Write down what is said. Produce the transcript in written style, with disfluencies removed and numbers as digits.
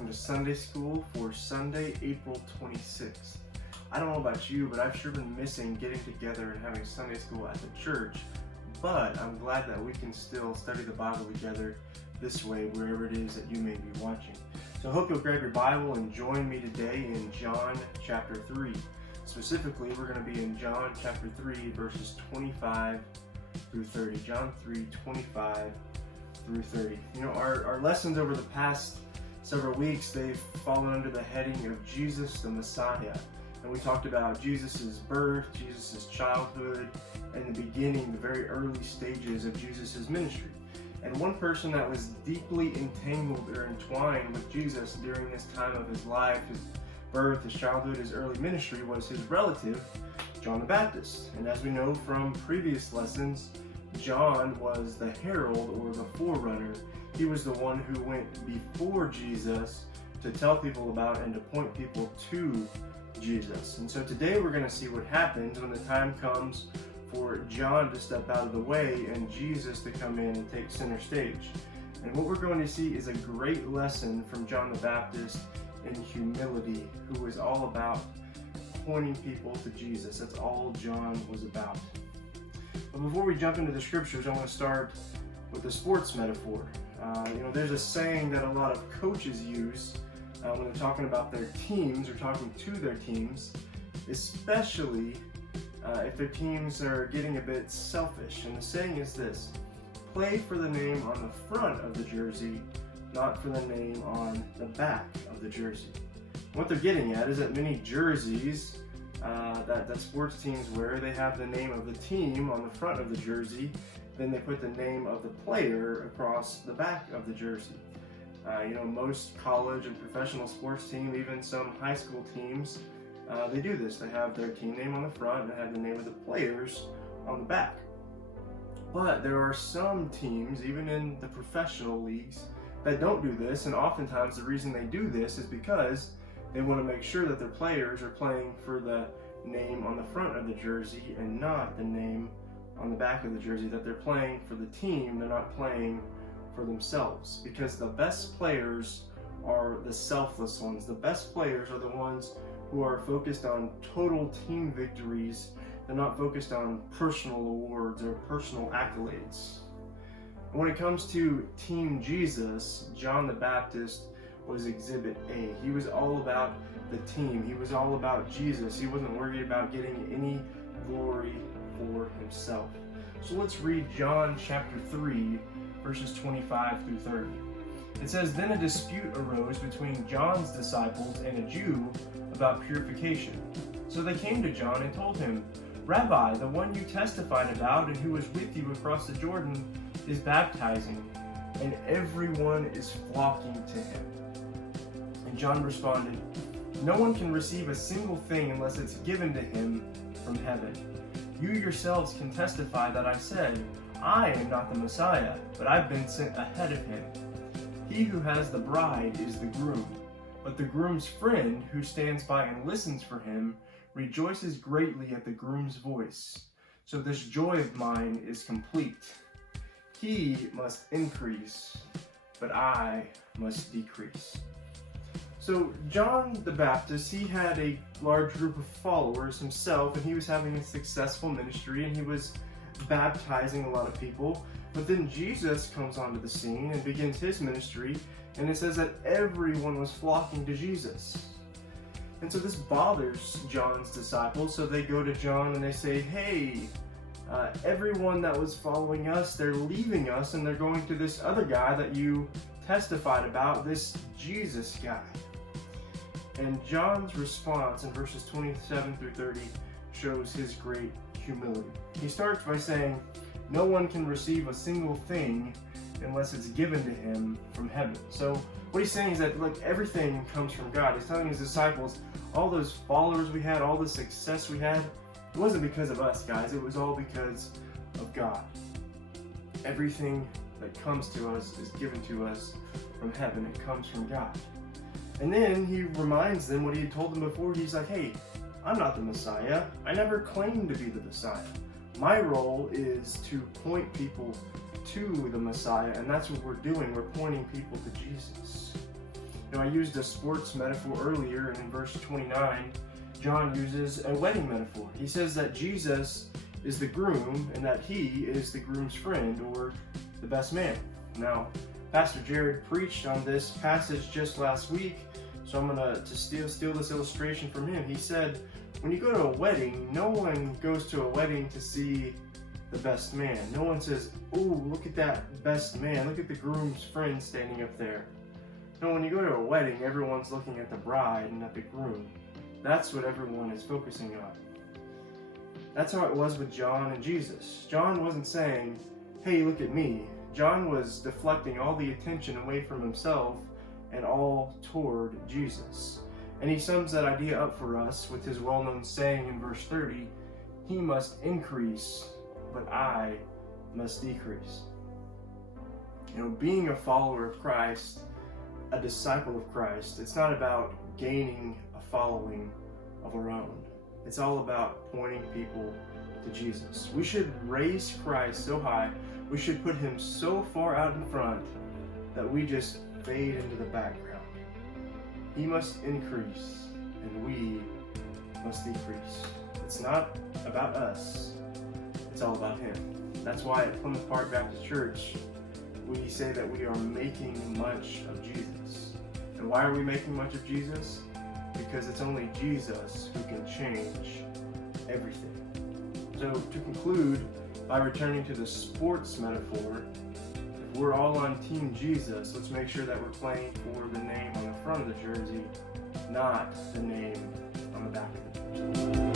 welcome to Sunday School for Sunday, April 26th. I don't know about you, but I've sure been missing getting together and having Sunday School at the church, but I'm glad that we can still study the Bible together this way, wherever it is that you may be watching. So I hope you'll grab your Bible and join me today in John chapter 3. Specifically, we're going to be in John chapter 3, verses 25 through 30. John 3, 25 through 30. You know, our lessons over the past several weeks, they've fallen under the heading of Jesus the Messiah. And we talked about Jesus' birth, Jesus' childhood, and the beginning, the very early stages of Jesus' ministry. And one person that was deeply entangled or entwined with Jesus during this time of his life, his birth, his childhood, his early ministry, was his relative, John the Baptist. And as we know from previous lessons, John was the herald or the forerunner. He was the one who went before Jesus to tell people about and to point people to Jesus. And so today we're going to see what happens when the time comes for John to step out of the way and Jesus to come in and take center stage. And what we're going to see is a great lesson from John the Baptist in humility, who was all about pointing people to Jesus. That's all John was about. But before we jump into the scriptures, I want to start with a sports metaphor. There's a saying that a lot of coaches use when they're talking about their teams or talking to their teams, especially if their teams are getting a bit selfish. And the saying is this: play for the name on the front of the jersey, not for the name on the back of the jersey. What they're getting at is that many jerseys that sports teams wear, they have the name of the team on the front of the jersey, then they put the name of the player across the back of the jersey. Most college and professional sports teams, even some high school teams, they do this. They have their team name on the front and have the name of the players on the back. But there are some teams, even in the professional leagues, that don't do this, and oftentimes the reason they do this is because they want to make sure that their players are playing for the name on the front of the jersey and not the name on the back of the jersey, that they're playing for the team, they're not playing for themselves. Because the best players are the selfless ones. The best players are the ones who are focused on total team victories. They're not focused on personal awards or personal accolades. When it comes to Team Jesus, John the Baptist was Exhibit A. He was all about the team. He was all about Jesus. He wasn't worried about getting any glory for himself. So let's read John chapter 3, verses 25 through 30. It says, "Then a dispute arose between John's disciples and a Jew about purification. So they came to John and told him, 'Rabbi, the one you testified about and who was with you across the Jordan is baptizing, and everyone is flocking to him.' And John responded, 'No one can receive a single thing unless it's given to him from heaven. You yourselves can testify that I said, I am not the Messiah, but I've been sent ahead of him. He who has the bride is the groom, but the groom's friend who stands by and listens for him rejoices greatly at the groom's voice. So this joy of mine is complete. He must increase, but I must decrease.'" So John the Baptist, he had a large group of followers himself, and he was having a successful ministry, and he was baptizing a lot of people. But then Jesus comes onto the scene and begins his ministry, and it says that everyone was flocking to Jesus. And so this bothers John's disciples, so they go to John and they say, "Hey, everyone that was following us, they're leaving us and they're going to this other guy that you testified about, this Jesus guy." And John's response in verses 27 through 30 shows his great humility. He starts by saying, "No one can receive a single thing unless it's given to him from heaven." So what he's saying is that, look, everything comes from God. He's telling his disciples, all those followers we had, all the success we had, it wasn't because of us, guys. It was all because of God. Everything that comes to us is given to us from heaven. It comes from God. And then he reminds them what he had told them before. He's like, "Hey, I'm not the Messiah. I never claimed to be the Messiah. My role is to point people to the Messiah, and that's what we're doing. We're pointing people to Jesus." I used a sports metaphor earlier, and in verse 29, John uses a wedding metaphor. He says that Jesus is the groom and that he is the groom's friend, or the best man. Now, Pastor Jared preached on this passage just last week, so I'm going to steal this illustration from him. He said, when you go to a wedding, no one goes to a wedding to see the best man. No one says, "Ooh, look at that best man. Look at the groom's friend standing up there." No, when you go to a wedding, everyone's looking at the bride and at the groom. That's what everyone is focusing on. That's how it was with John and Jesus. John wasn't saying, "Hey, look at me." John was deflecting all the attention away from himself and all toward Jesus. And he sums that idea up for us with his well-known saying in verse 30, "He must increase, but I must decrease." Being a follower of Christ, a disciple of Christ, it's not about gaining a following of our own. It's all about pointing people to Jesus. We should raise Christ so high, we should put him so far out in front that we just fade into the background. He must increase and we must decrease. It's not about us, it's all about him. That's why at Plymouth Park Baptist Church, we say that we are making much of Jesus. And why are we making much of Jesus? Because it's only Jesus who can change everything. So to conclude, by returning to the sports metaphor, if we're all on Team Jesus, let's make sure that we're playing for the name on the front of the jersey, not the name on the back of the jersey.